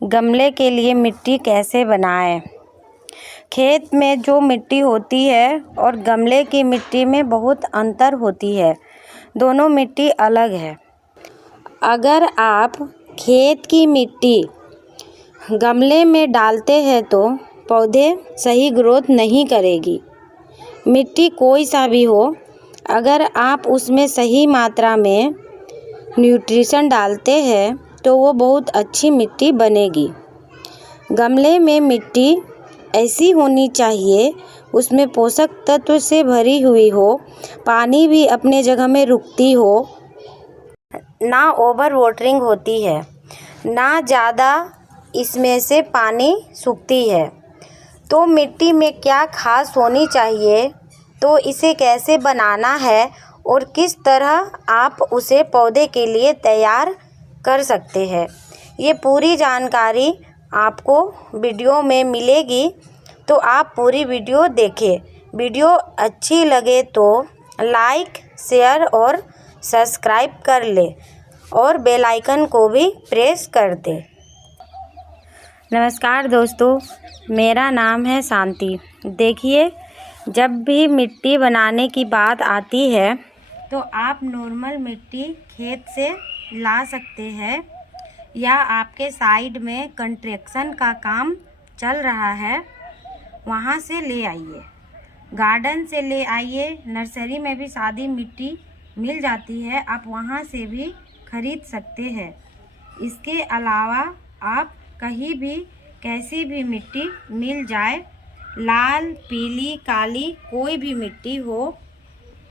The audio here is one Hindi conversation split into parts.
गमले के लिए मिट्टी कैसे बनाएं। खेत में जो मिट्टी होती है और गमले की मिट्टी में बहुत अंतर होती है। दोनों मिट्टी अलग है। अगर आप खेत की मिट्टी गमले में डालते हैं तो पौधे सही ग्रोथ नहीं करेगी। मिट्टी कोई सा भी हो, अगर आप उसमें सही मात्रा में न्यूट्रिशन डालते हैं तो वो बहुत अच्छी मिट्टी बनेगी। गमले में मिट्टी ऐसी होनी चाहिए, उसमें पोषक तत्व से भरी हुई हो, पानी भी अपने जगह में रुकती हो, ना ओवर वाटरिंग होती है, ना ज़्यादा इसमें से पानी सूखती है। तो मिट्टी में क्या खास होनी चाहिए, तो इसे कैसे बनाना है और किस तरह आप उसे पौधे के लिए तैयार कर सकते हैं, ये पूरी जानकारी आपको वीडियो में मिलेगी। तो आप पूरी वीडियो देखें। वीडियो अच्छी लगे तो लाइक, शेयर और सब्सक्राइब कर ले और बेल आइकन को भी प्रेस कर दे। नमस्कार दोस्तों, मेरा नाम है शांति। देखिए, जब भी मिट्टी बनाने की बात आती है तो आप नॉर्मल मिट्टी खेत से ला सकते हैं, या आपके साइड में कंस्ट्रक्शन का काम चल रहा है वहाँ से ले आइए, गार्डन से ले आइए, नर्सरी में भी सादी मिट्टी मिल जाती है, आप वहाँ से भी खरीद सकते हैं। इसके अलावा आप कहीं भी कैसी भी मिट्टी मिल जाए, लाल, पीली, काली, कोई भी मिट्टी हो,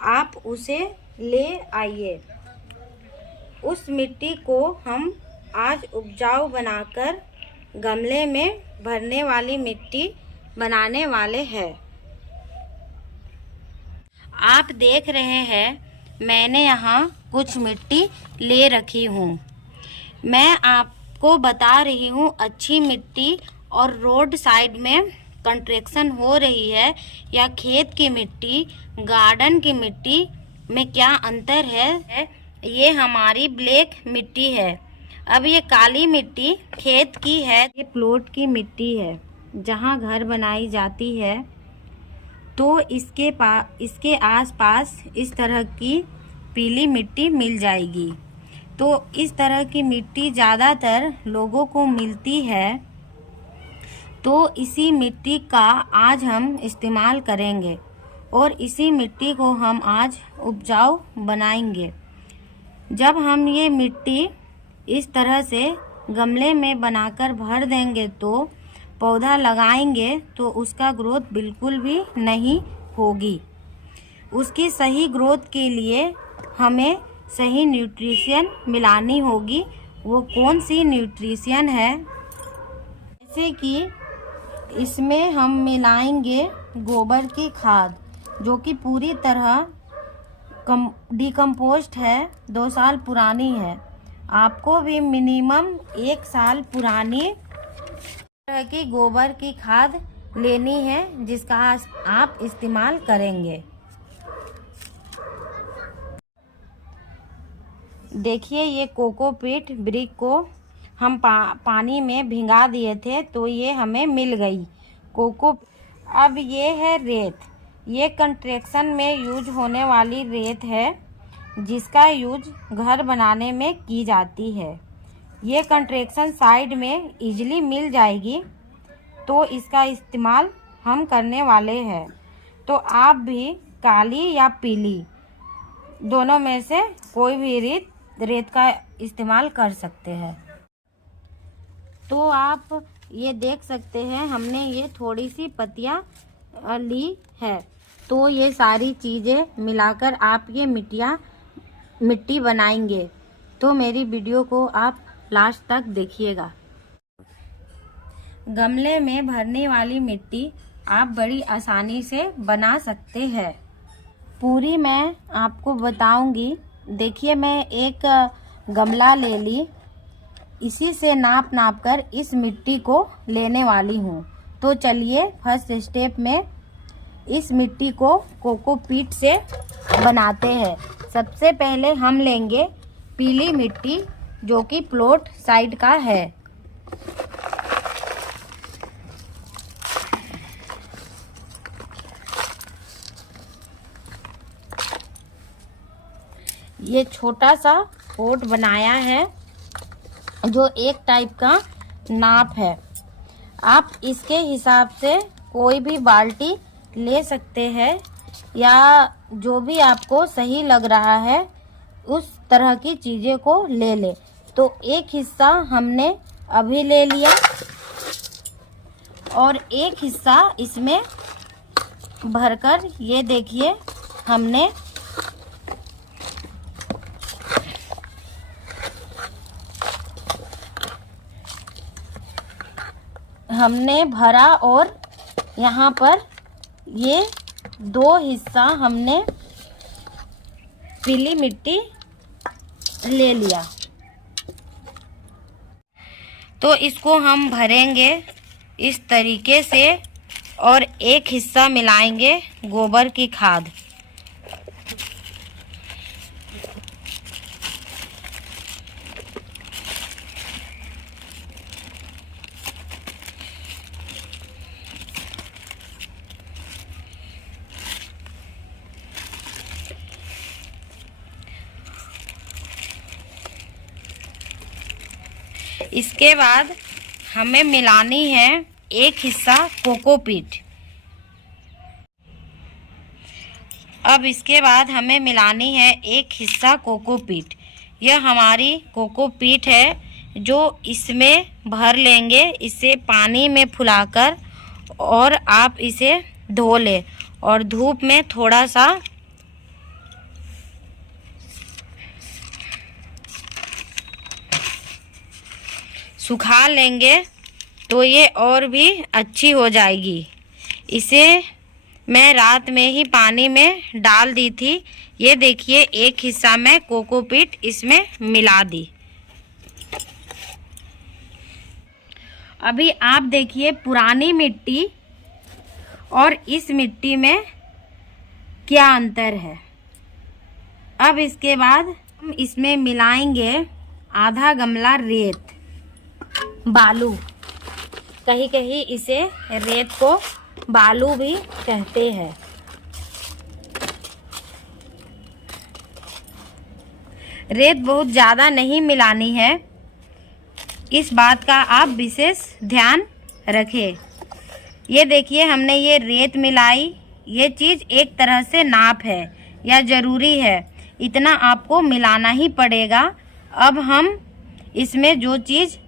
आप उसे ले आइए। उस मिट्टी को हम आज उपजाऊ बनाकर गमले में भरने वाली मिट्टी बनाने वाले हैं। आप देख रहे हैं, मैंने यहाँ कुछ मिट्टी ले रखी हूँ। मैं आपको बता रही हूँ अच्छी मिट्टी और रोड साइड में कंस्ट्रक्शन हो रही है या खेत की मिट्टी, गार्डन की मिट्टी में क्या अंतर है। ये हमारी ब्लैक मिट्टी है। अब ये काली मिट्टी खेत की है, ये प्लॉट की मिट्टी है जहाँ घर बनाई जाती है। तो इसके आसपास इस तरह की पीली मिट्टी मिल जाएगी। तो इस तरह की मिट्टी ज़्यादातर लोगों को मिलती है, तो इसी मिट्टी का आज हम इस्तेमाल करेंगे और इसी मिट्टी को हम आज उपजाऊ बनाएंगे। जब हम ये मिट्टी इस तरह से गमले में बनाकर भर देंगे तो पौधा लगाएंगे तो उसका ग्रोथ बिल्कुल भी नहीं होगी। उसकी सही ग्रोथ के लिए हमें सही न्यूट्रिशन मिलानी होगी। वो कौन सी न्यूट्रिशन है, जैसे कि इसमें हम मिलाएंगे गोबर की खाद, जो कि पूरी तरह डिकम्पोस्ट है, 2 साल पुरानी है। आपको भी मिनिमम 1 साल पुरानी तरह की गोबर की खाद लेनी है, जिसका आप इस्तेमाल करेंगे। देखिए, ये कोकोपीट ब्रिक को हम पानी में भिंगा दिए थे तो ये हमें मिल गई कोको। अब ये है रेत। ये कंस्ट्रक्शन में यूज होने वाली रेत है, जिसका यूज घर बनाने में की जाती है। ये कंस्ट्रक्शन साइड में इजीली मिल जाएगी, तो इसका इस्तेमाल हम करने वाले हैं। तो आप भी काली या पीली, दोनों में से कोई भी रेत का इस्तेमाल कर सकते हैं। तो आप ये देख सकते हैं, हमने ये थोड़ी सी पत्तियाँ ली है। तो ये सारी चीज़ें मिलाकर आप ये मिट्टी बनाएंगे। तो मेरी वीडियो को आप लास्ट तक देखिएगा। गमले में भरने वाली मिट्टी आप बड़ी आसानी से बना सकते हैं। पूरी मैं आपको बताऊंगी। देखिए, मैं एक गमला ले ली, इसी से नाप कर इस मिट्टी को लेने वाली हूँ। तो चलिए फर्स्ट स्टेप में इस मिट्टी को कोकोपीट से बनाते हैं। सबसे पहले हम लेंगे पीली मिट्टी, जो कि प्लॉट साइड का है। ये छोटा सा पोट बनाया है जो एक टाइप का नाप है। आप इसके हिसाब से कोई भी बाल्टी ले सकते हैं या जो भी आपको सही लग रहा है उस तरह की चीज़ें को ले ले। तो एक हिस्सा हमने अभी ले लिया और एक हिस्सा इसमें भरकर ये देखिए हमने भरा और यहाँ पर ये 2 हिस्सा हमने पीली मिट्टी ले लिया। तो इसको हम भरेंगे इस तरीके से और एक हिस्सा मिलाएंगे गोबर की खाद। इसके बाद हमें मिलानी है एक हिस्सा कोकोपीट। अब इसके बाद हमें मिलानी है एक हिस्सा कोकोपीट। यह हमारी कोकोपीट है जो इसमें भर लेंगे, इसे पानी में फुलाकर, और आप इसे धो लें और धूप में थोड़ा सा सुखा लेंगे तो ये और भी अच्छी हो जाएगी। इसे मैं रात में ही पानी में डाल दी थी। ये देखिए एक हिस्सा मैं कोकोपीट इसमें मिला दी। अभी आप देखिए पुरानी मिट्टी और इस मिट्टी में क्या अंतर है। अब इसके बाद हम इसमें मिलाएंगे आधा गमला रेत, बालू, कहीं कहीं इसे रेत को बालू भी कहते हैं। रेत बहुत ज़्यादा नहीं मिलानी है, इस बात का आप विशेष ध्यान रखें। ये देखिए हमने ये रेत मिलाई। ये चीज़ एक तरह से नाप है या ज़रूरी है, इतना आपको मिलाना ही पड़ेगा। अब हम इसमें जो चीज़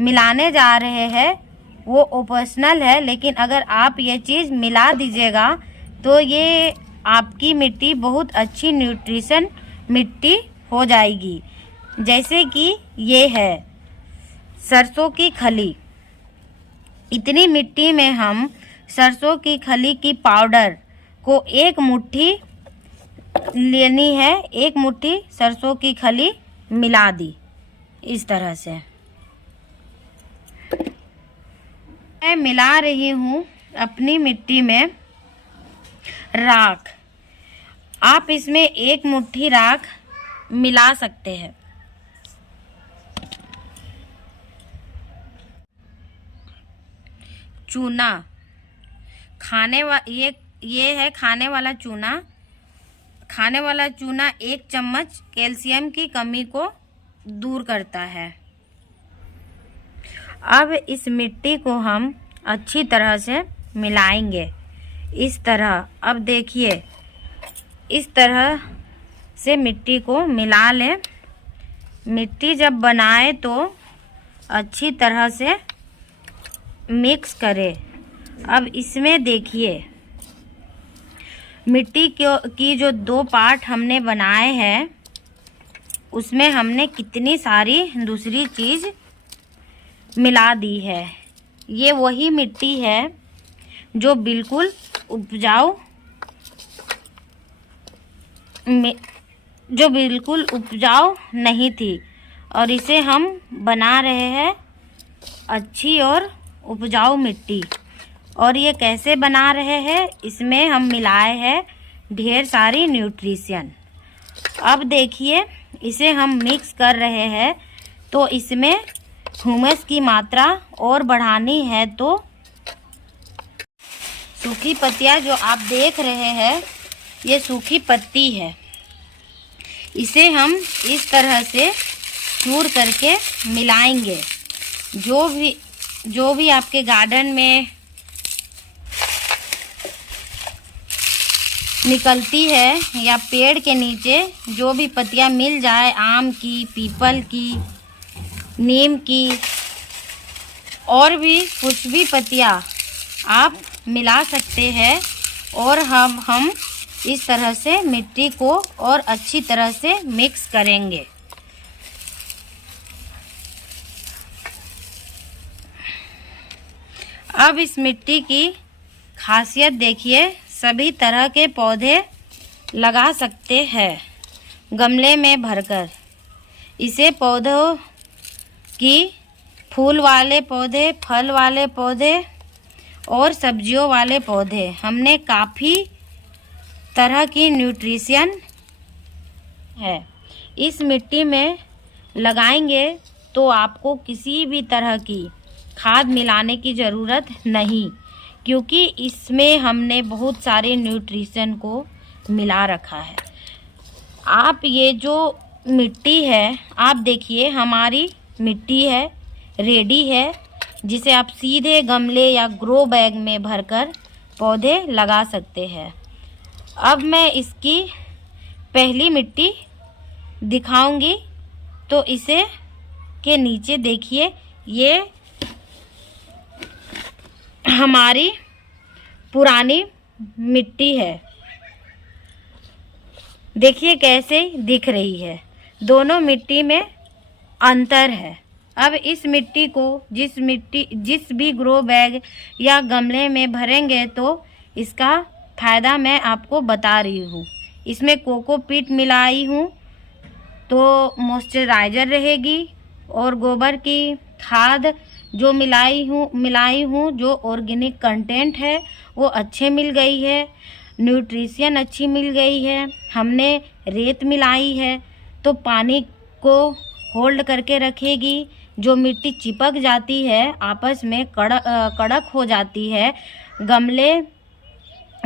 मिलाने जा रहे हैं वो ऑप्शनल है, लेकिन अगर आप ये चीज़ मिला दीजिएगा तो ये आपकी मिट्टी बहुत अच्छी न्यूट्रिशन मिट्टी हो जाएगी। जैसे कि ये है सरसों की खली। इतनी मिट्टी में हम सरसों की खली की पाउडर को 1 मुट्ठी लेनी है। 1 मुट्ठी सरसों की खली मिला दी इस तरह से। मैं मिला रही हूँ अपनी मिट्टी में राख। आप इसमें 1 मुट्ठी राख मिला सकते हैं। चूना, ये है खाने वाला चूना। खाने वाला चूना 1 चम्मच कैल्शियम की कमी को दूर करता है। अब इस मिट्टी को हम अच्छी तरह से मिलाएंगे इस तरह। अब देखिए इस तरह से मिट्टी को मिला लें। मिट्टी जब बनाए तो अच्छी तरह से मिक्स करें। अब इसमें देखिए मिट्टी की जो 2 पार्ट हमने बनाए हैं उसमें हमने कितनी सारी दूसरी चीज़ मिला दी है। ये वही मिट्टी है जो बिल्कुल उपजाऊ नहीं थी, और इसे हम बना रहे हैं अच्छी और उपजाऊ मिट्टी। और ये कैसे बना रहे हैं, इसमें हम मिलाए हैं ढेर सारी न्यूट्रिशन। अब देखिए इसे हम मिक्स कर रहे हैं, तो इसमें ह्यूमस की मात्रा और बढ़ानी है। तो सूखी पत्तियाँ जो आप देख रहे हैं ये सूखी पत्ती है। इसे हम इस तरह से चूर करके मिलाएंगे। जो भी आपके गार्डन में निकलती है या पेड़ के नीचे जो भी पत्तियां मिल जाए, आम की, पीपल की, नीम की और भी कुछ भी पत्तियां आप मिला सकते हैं। और हम इस तरह से मिट्टी को और अच्छी तरह से मिक्स करेंगे। अब इस मिट्टी की खासियत देखिए, सभी तरह के पौधे लगा सकते हैं गमले में भरकर। इसे पौधों की फूल वाले पौधे, फल वाले पौधे और सब्जियों वाले पौधे, हमने काफ़ी तरह की न्यूट्रिशन है इस मिट्टी में लगाएंगे तो आपको किसी भी तरह की खाद मिलाने की ज़रूरत नहीं, क्योंकि इसमें हमने बहुत सारे न्यूट्रिशन को मिला रखा है। आप ये जो मिट्टी है, आप देखिए हमारी मिट्टी है, रेडी है, जिसे आप सीधे गमले या ग्रो बैग में भरकर पौधे लगा सकते हैं। अब मैं इसकी पहली मिट्टी दिखाऊंगी। तो इसे के नीचे देखिए, ये हमारी पुरानी मिट्टी है। देखिए कैसे दिख रही है, दोनों मिट्टी में अंतर है। अब इस मिट्टी को जिस भी ग्रो बैग या गमले में भरेंगे तो इसका फ़ायदा मैं आपको बता रही हूँ। इसमें कोकोपीट मिलाई हूँ तो मॉइस्चराइज़र रहेगी, और गोबर की खाद जो मिलाई हूँ जो ऑर्गेनिक कंटेंट है वो अच्छे मिल गई है, न्यूट्रिशन अच्छी मिल गई है। हमने रेत मिलाई है तो पानी को होल्ड करके रखेगी। जो मिट्टी चिपक जाती है, आपस में कड़क हो जाती है, गमले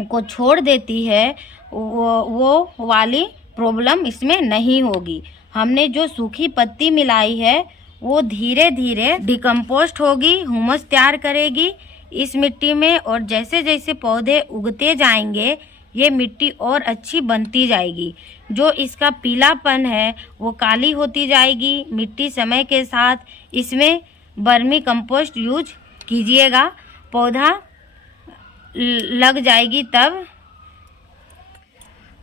को छोड़ देती है, वो वाली प्रॉब्लम इसमें नहीं होगी। हमने जो सूखी पत्ती मिलाई है वो धीरे धीरे डिकम्पोस्ट होगी, हुमस तैयार करेगी इस मिट्टी में, और जैसे जैसे पौधे उगते जाएंगे ये मिट्टी और अच्छी बनती जाएगी। जो इसका पीलापन है वो काली होती जाएगी मिट्टी समय के साथ। इसमें वर्मी कंपोस्ट यूज कीजिएगा, पौधा लग जाएगी तब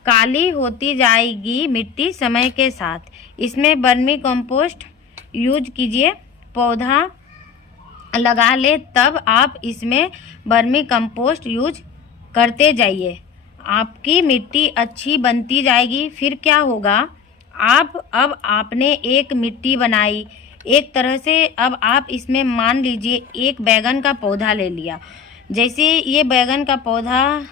काली होती जाएगी मिट्टी समय के साथ। इसमें वर्मी कंपोस्ट यूज कीजिए, पौधा लगा ले तब आप इसमें वर्मी कंपोस्ट यूज करते जाइए, आपकी मिट्टी अच्छी बनती जाएगी। फिर क्या होगा, अब आपने एक मिट्टी बनाई एक तरह से, अब आप इसमें मान लीजिए एक बैगन का पौधा ले लिया। जैसे ये बैगन का पौधा,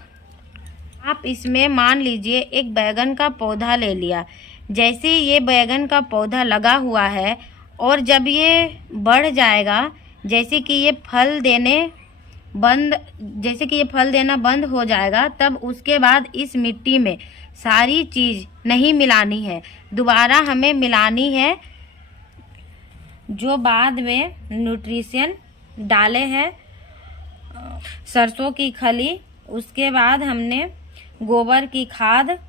आप इसमें मान लीजिए एक बैगन का पौधा ले लिया। जैसे ये बैगन का पौधा लगा हुआ है और जब ये बढ़ जाएगा, जैसे कि ये फल देना बंद हो जाएगा, तब उसके बाद इस मिट्टी में सारी चीज़ नहीं मिलानी है, दोबारा हमें मिलानी है जो बाद में न्यूट्रिशन डाले हैं, सरसों की खली, उसके बाद हमने गोबर की खाद,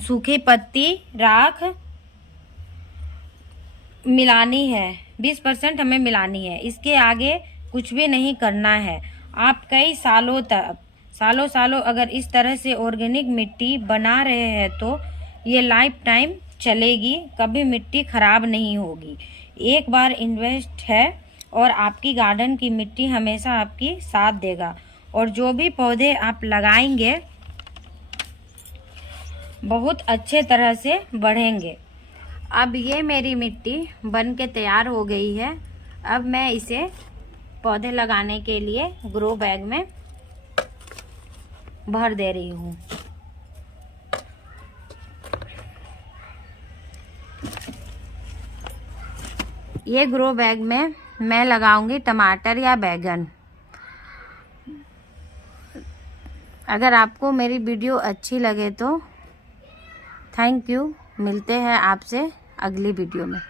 सूखी पत्ती, राख मिलानी है। 20% हमें मिलानी है, इसके आगे कुछ भी नहीं करना है। आप कई सालों अगर इस तरह से ऑर्गेनिक मिट्टी बना रहे हैं तो ये लाइफ टाइम चलेगी, कभी मिट्टी खराब नहीं होगी। एक बार इन्वेस्ट है और आपकी गार्डन की मिट्टी हमेशा आपकी साथ देगा, और जो भी पौधे आप लगाएंगे बहुत अच्छे तरह से बढ़ेंगे। अब ये मेरी मिट्टी बन के तैयार हो गई है। अब मैं इसे पौधे लगाने के लिए ग्रो बैग में भर दे रही हूँ। ये ग्रो बैग में मैं लगाऊंगी टमाटर या बैगन। अगर आपको मेरी वीडियो अच्छी लगे तो थैंक यू। मिलते हैं आपसे अगली वीडियो में।